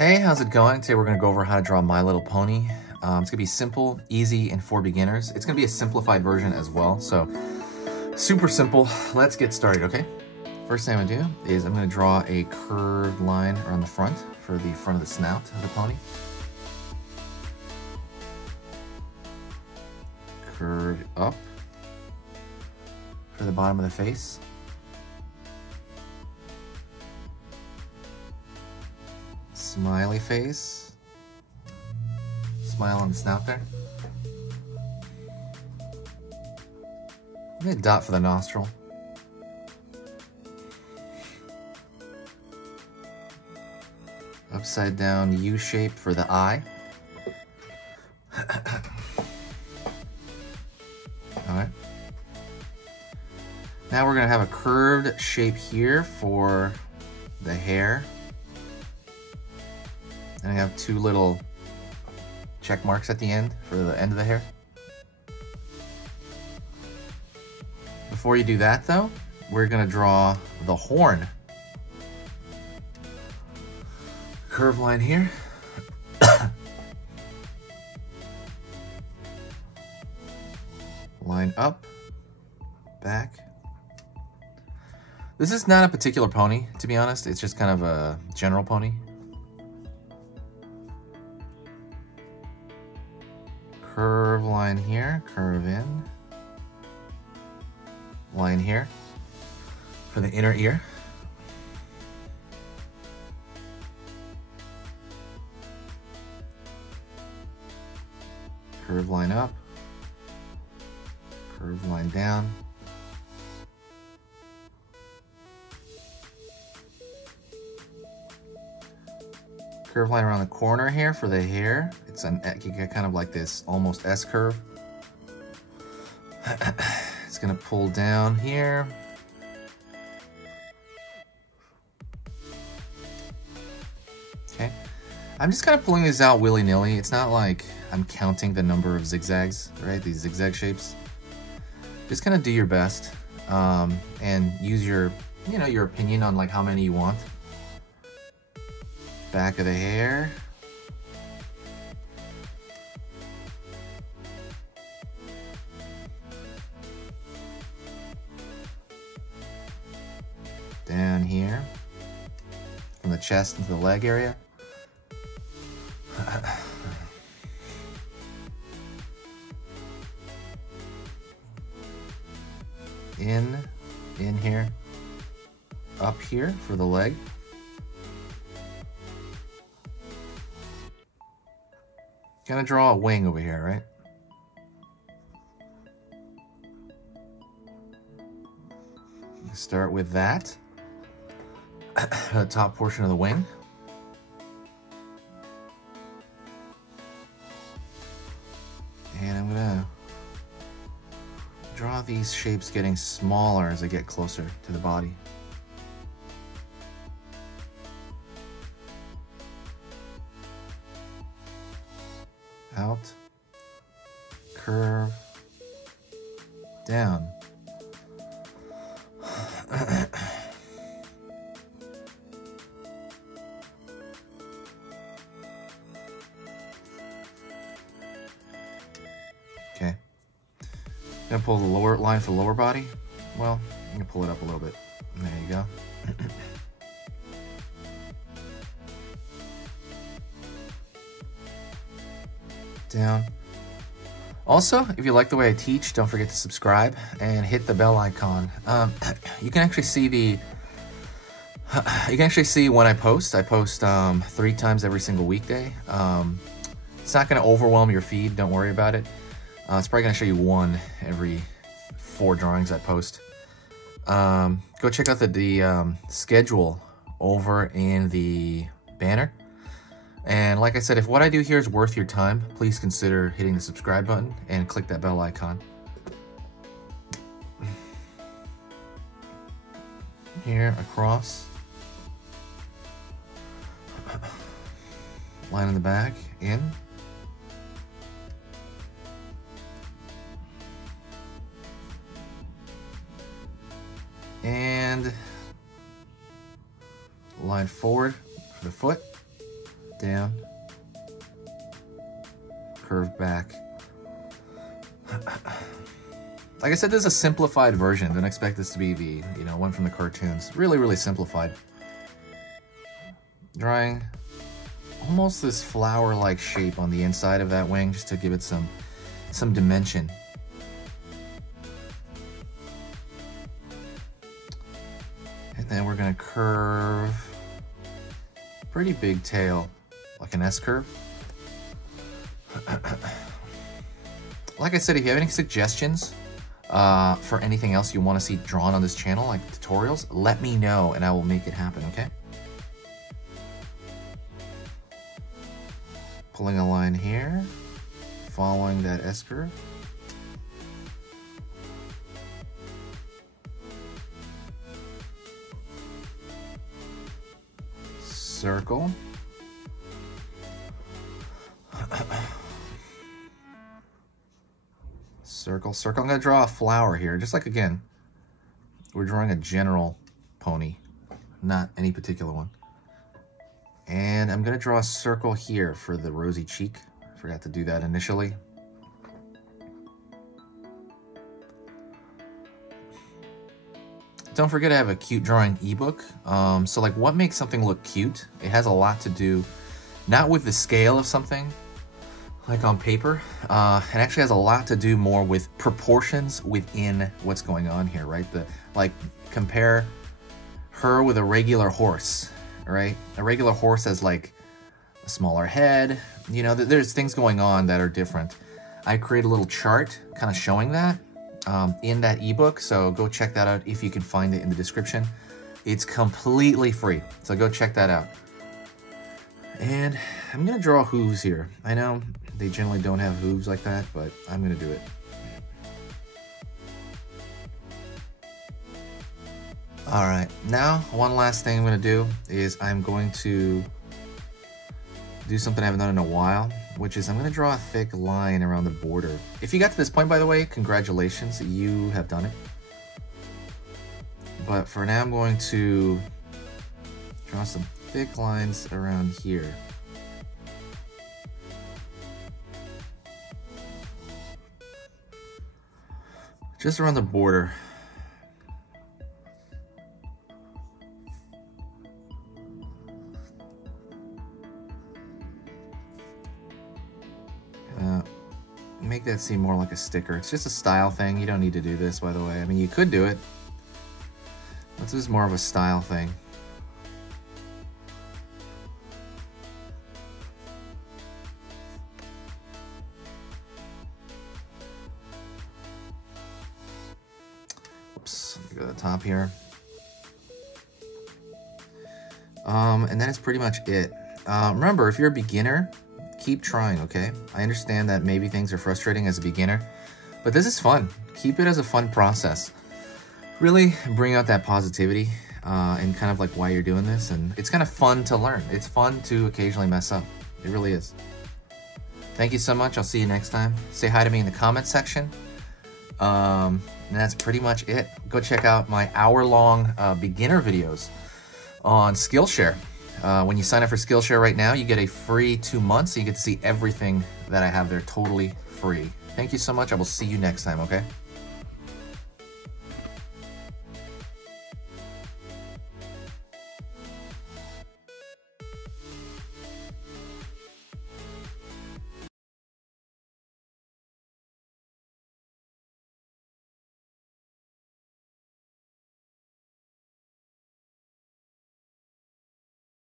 Hey, how's it going? Today we're going to go over how to draw My Little Pony. It's going to be simple, easy, and for beginners. It's going to be a simplified version as well, so super simple. Let's get started, okay? First thing I'm going to do is I'm going to draw a curved line around the front for the front of the snout of the pony. Curve up for the bottom of the face. Smiley face. Smile on the snout there. A dot for the nostril. Upside down U shape for the eye. Alright. Now we're going to have a curved shape here for the hair. And I have two little check marks at the end for the end of the hair. Before you do that though, we're going to draw the horn. Curve line here. Line up, back. This is not a particular pony, to be honest. It's just kind of a general pony. Curve line here, curve in. Line here for the inner ear. Curve line up. Curve line down. Curve line around the corner here for the hair. You get kind of like this almost S curve. It's gonna pull down here. Okay. I'm just kind of pulling this out willy-nilly. It's not like I'm counting the number of zigzags, right? These zigzag shapes. Just kind of do your best and use your, your opinion on like how many you want. Back of the hair. Down here. From the chest into the leg area. In here. Up here for the leg. Gonna draw a wing over here, right? Start with that. The top portion of the wing. And I'm gonna draw these shapes getting smaller as I get closer to the body. Out, curve, down. Okay. Gonna pull the lower line for lower body. Well, I'm gonna pull it up a little bit. There you go. Down. Also, if you like the way I teach, don't forget to subscribe and hit the bell icon. You can actually see when I post. I post 3 times every single weekday. It's not going to overwhelm your feed. Don't worry about it. It's probably going to show you 1 every 4 drawings I post. Go check out the schedule over in the banner. And like I said, if what I do here is worth your time, please consider hitting the subscribe button and click that bell icon. Here, across. Line in the back, in. And line forward for the foot. down, curve back. Like I said, this is a simplified version. Don't expect this to be the, you know, one from the cartoons. Really, really simplified. Drawing almost this flower-like shape on the inside of that wing, just to give it some dimension. And then we're gonna curve pretty big tail, like an S-curve. Like I said, if you have any suggestions for anything else you want to see drawn on this channel, like tutorials, let me know and I will make it happen, okay? Pulling a line here, following that S-curve. Circle. Circle, circle. I'm going to draw a flower here, just like, again, we're drawing a general pony, not any particular one. And I'm going to draw a circle here for the rosy cheek. I forgot to do that initially. Don't forget I have a cute drawing ebook. So like, what makes something look cute? It has a lot to do, not with the scale of something, like on paper. It actually has a lot to do more with proportions within what's going on here, right? Like, compare her with a regular horse, right? A regular horse has like a smaller head. You know, there's things going on that are different. I create a little chart kind of showing that in that ebook, so go check that out if you can find it in the description. It's completely free, so go check that out. And I'm gonna draw hooves here. I know they generally don't have hooves like that, but I'm gonna do it. All right, now one last thing I'm gonna do is I'm going to do something I haven't done in a while, which is I'm gonna draw a thick line around the border. If you got to this point, by the way, congratulations, you have done it. But for now, I'm going to draw some thick lines around here. Just around the border. Make that seem more like a sticker. It's just a style thing. You don't need to do this, by the way. I mean, you could do it. This is more of a style thing. Oops, let me go to the top here. And that is pretty much it. Remember, if you're a beginner, keep trying, okay? I understand that maybe things are frustrating as a beginner, but this is fun. Keep it as a fun process. Really bring out that positivity and kind of like why you're doing this, and it's kind of fun to learn. It's fun to occasionally mess up. It really is. Thank you so much. I'll see you next time. Say hi to me in the comments section. And that's pretty much it. Go check out my hour-long beginner videos on Skillshare. When you sign up for Skillshare right now, you get a free 2 months, so you get to see everything that I have there totally free. Thank you so much. I will see you next time, okay?